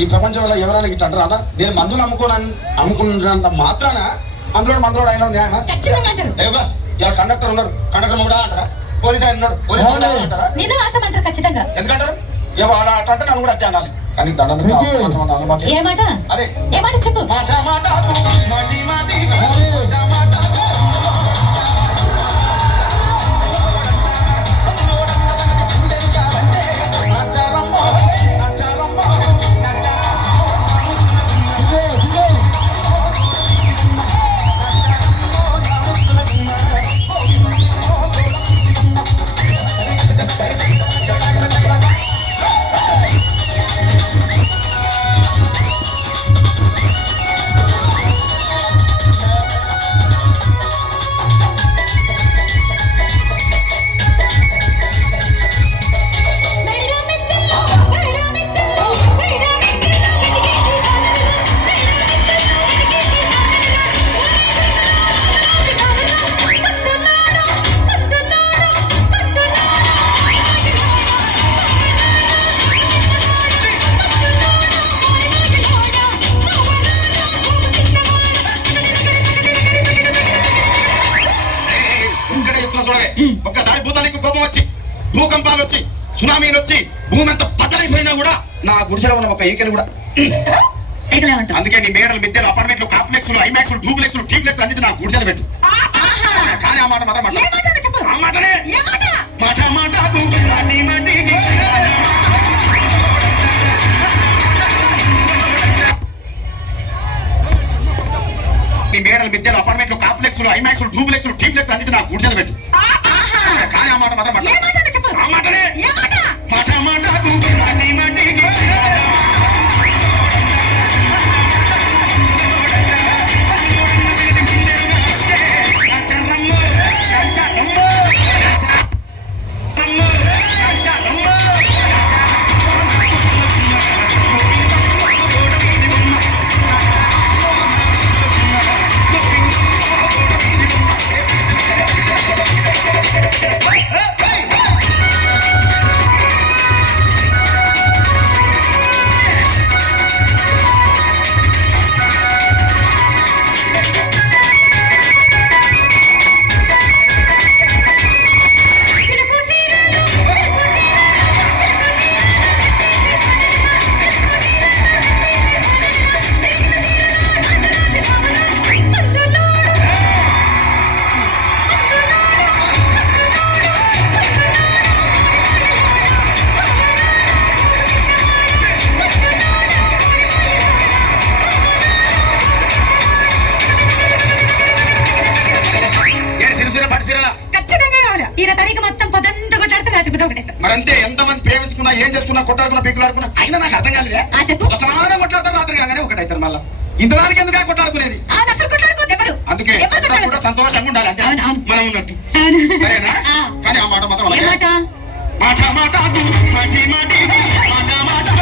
ఈ ప్రపంచంలో ఎవరైనా ఇట్లా అంటారా? నేను మందులు అమ్ముకున్నంత మాత్రాన మందులోడు అయినా న్యాయమా? ఏవా ఇలా కండక్టర్ ఉన్నాడు, కండక్టర్ కూడా అంటారా? పోలీస్ ఆయన ఉన్నాడు, పోలీస్ అంటారా? ఎందుకంటారు? ఏవో అలా అట్లా అంటే నన్ను కూడా అట్టే అనాలి. కానీ దండం అదే చెప్పు. మాట మాట మాటి మాటి ఒక్కసారి భూతానికి కోపం వచ్చి భూకంపాలు వచ్చి సునామీలు వచ్చి భూమి అంతా బద్దలైపోయినా కూడా నా గుడిసెలో ఉన్న ఒక ఈకెలు కూడా. అందుకే నీ మేడలు మిద్దెలు అపార్ట్మెంట్లు కాంప్లెక్స్ ఐమాక్స్ డూప్లెక్స్ టీప్లెక్స్ అందించి నా గుడిసెలు పెట్టు. కానీ ఆ మాట మాత్రం ఆ మాటనే మాట మాట నీ మేడలు మిద్దెలు అపార్ట్మెంట్లు కాంప్లెక్స్ ఐమాక్స్ డూప్లెక్స్ టీప్లెక్స్ అందించి నా గుడిసెలు పెట్టు. కానీ ఆ మాట మాత్రం ఆ మాటనే మాట మాట మరంతే ఎంతమంది ప్రేమించుకున్నా ఏం చేసుకున్నా కొట్టాడుకున్నా పీకులాడుకున్నా అయినా నాకు అర్థం కాలేదే. ఒకసారి కొట్లాడతారు రాత్రి కాగానే ఒకటి అవుతారు. మళ్ళీ ఇంతదానికి ఎందుకు కొట్లాడుకునేది? అందుకే కూడా సంతోషంగా ఉండాలి అంతే మనం ఉన్నట్టు. సరేనా? కానీ ఆ మాట మాత్రం మాట మాట మాట మాట